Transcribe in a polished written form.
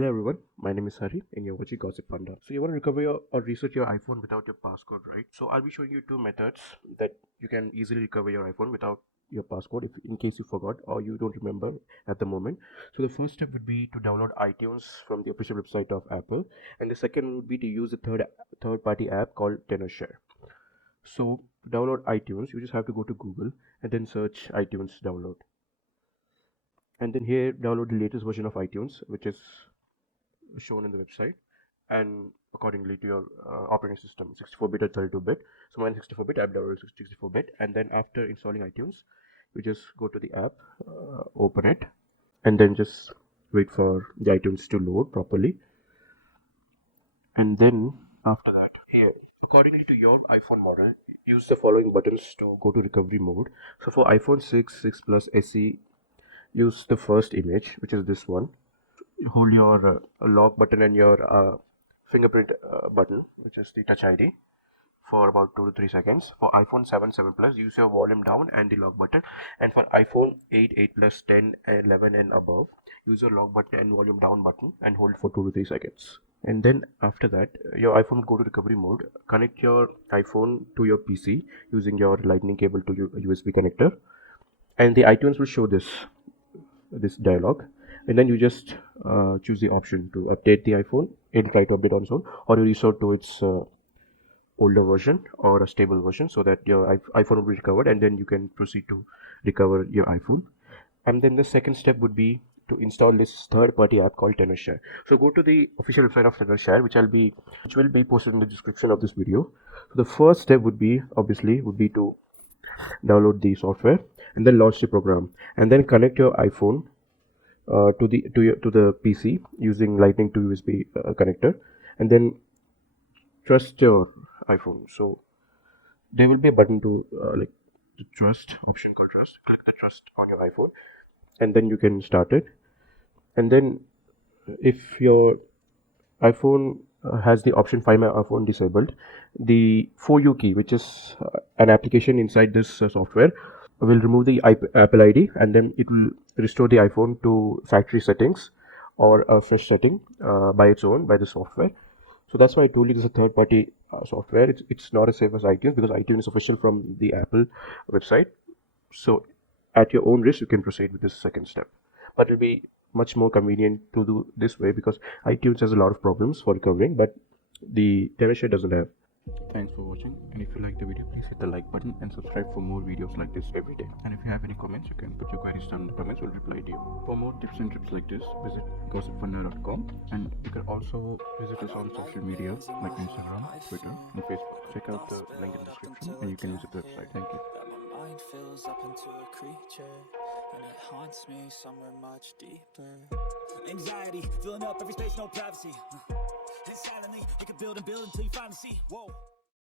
Hello everyone, my name is Hari and you're watching Gossipfunda. So you want to recover or reset your iPhone without your passcode, right? So I'll be showing you two methods that you can easily recover your iPhone without your passcode if in case you forgot or you don't remember at the moment. So the first step would be to download iTunes from the official website of Apple, and the second would be to use a third party app called TenorShare. So to download iTunes, you just have to go to Google and then search iTunes download. And then here download the latest version of iTunes, which is shown in the website, and accordingly to your operating system, 64-bit or 32-bit. So mine 64-bit, I've downloaded 64-bit, and then after installing iTunes, you just go to the app, open it, and then just wait for the iTunes to load properly. And then after that, here, accordingly to your iPhone model, use the following buttons to go to recovery mode. So for iPhone 6, 6 Plus SE, use the first image, which is this one. Hold your lock button and your fingerprint button, which is the Touch ID, for about 2 to 3 seconds. For iPhone 7, 7 Plus, use your volume down and the lock button. And for iPhone 8, 8 Plus, 10, 11 and above, use your lock button and volume down button and hold for 2 to 3 seconds. And then after that, your iPhone will go to recovery mode. Connect your iPhone to your PC using your lightning cable to your USB connector, and the iTunes will show this dialog. And then you just choose the option to update the iPhone. It'll try to update on its own, or you resort to its older version or a stable version, so that your iPhone will be recovered, and then you can proceed to recover your iPhone. And then the second step would be to install this third-party app called TenorShare. So go to the official website of TenorShare, which will be posted in the description of this video. So the first step would be to download the software and then launch the program, and then connect your iPhone to the PC using Lightning to USB connector, and then trust your iPhone. So there will be a button to like the trust option called trust. Click the trust on your iPhone, and then you can start it. And then if your iPhone has the option Find My iPhone disabled, the For You key, which is an application inside this software, will remove the Apple ID, and then it will restore the iPhone to factory settings or a fresh setting by its own by the software. So that's why I told you this is a third-party software. It's not as safe as iTunes, because iTunes is official from the Apple website. So at your own risk, you can proceed with this second step. But it'll be much more convenient to do this way, because iTunes has a lot of problems for recovering, but the TenorShare doesn't have. Thanks for watching, and if you like the video, please hit the like button and subscribe for more videos like this every day. And if you have any comments, you can put your queries down in the comments. We'll reply to you. For more tips and trips like this, visit gossipfunda.com, and you can also visit us on social media like Instagram, Twitter, and Facebook. Check out the link in the description, and you can visit the website. Thank you. My mind fills up into a creature, and it haunts me somewhere much deeper. Anxiety filling up every space, no privacy. And silently, you can build and build until you finally see. Whoa.